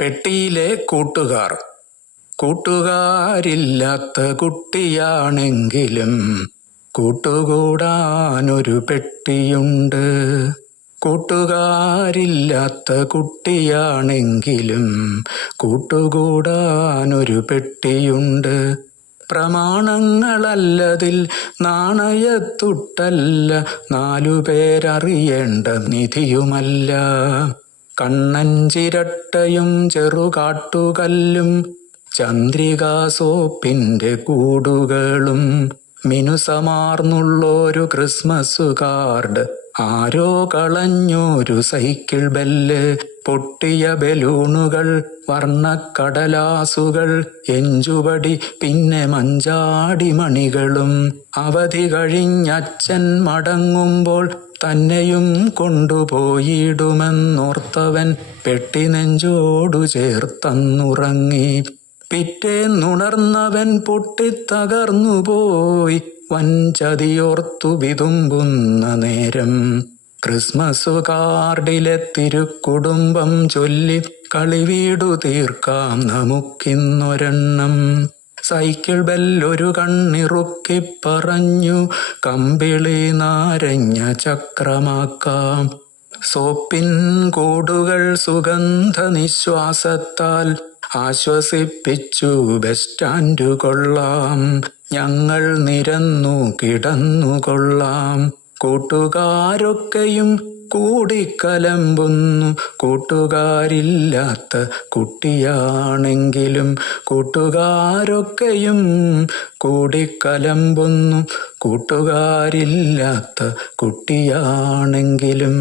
പെട്ടിയിലെ കൂട്ടുകാർ. കൂട്ടുകാരില്ലാത്ത കുട്ടിയാണെങ്കിലും കൂട്ടുകൂടാനൊരു പെട്ടിയുണ്ട്. കൂട്ടുകാരില്ലാത്ത കുട്ടിയാണെങ്കിലും കൂട്ടുകൂടാനൊരു പെട്ടിയുണ്ട്. പ്രമാണങ്ങളല്ലതിൽ നാണയത്തുട്ടല്ല, നാലുപേരറിയേണ്ട നിധിയുമല്ല. കണ്ണഞ്ചിരട്ടയും ചെറുകാട്ടുകല്ലും ചന്ദ്രികാസോപ്പിന്റെ കൂടുകളും മിനുസമാർന്നുള്ളൊരു Christmas card, ആരോ കളഞ്ഞൊരു cycle bell, പൊട്ടിയ ബലൂണുകൾ, വർണ്ണക്കടലാസുകൾ, എഞ്ചുപടി, പിന്നെ മഞ്ചാടി മണികളും. അവധി കഴിഞ്ഞച്ഛൻ മടങ്ങുമ്പോൾ തന്നെയും കൊണ്ടുപോയിടുമെന്നോർത്തവൻ പെട്ടി നെഞ്ചോടു ചേർത്തന്നുറങ്ങി. പിറ്റേന്നുണർന്നവൻ പൊട്ടിത്തകർന്നുപോയി, വഞ്ചതിയോർത്തു വിതുമ്പുന്ന നേരം. ക്രിസ്മസ് കാർഡിലെ തിരുക്കുടുംബം ചൊല്ലി കളിവീടു തീർക്കാം നമുക്കിന്നൊരെണ്ണം. സൈക്കിൾ ബെല്ലൊരു കണ്ണിറുക്കി പറഞ്ഞു, കമ്പിളി നാരങ്ങ ചക്രമാക്കാം. സോപ്പിൻ കൂടുകൾ സുഗന്ധ നിശ്വാസത്താൽ ആശ്വസിപ്പിച്ചു ബസ് സ്റ്റാൻഡു കൊള്ളാം. ഞങ്ങൾ നിരന്നു കിടന്നുകൊള്ളാം. കൂട്ടുകാരൊക്കെയും കൂടിക്കലമ്പുന്നു, കൂട്ടുകാരില്ലാത്ത കുട്ടിയാണെങ്കിലും. കൂട്ടുകാരൊക്കെയും കൂടിക്കലമ്പുന്നു, കൂട്ടുകാരില്ലാത്ത കുട്ടിയാണെങ്കിലും.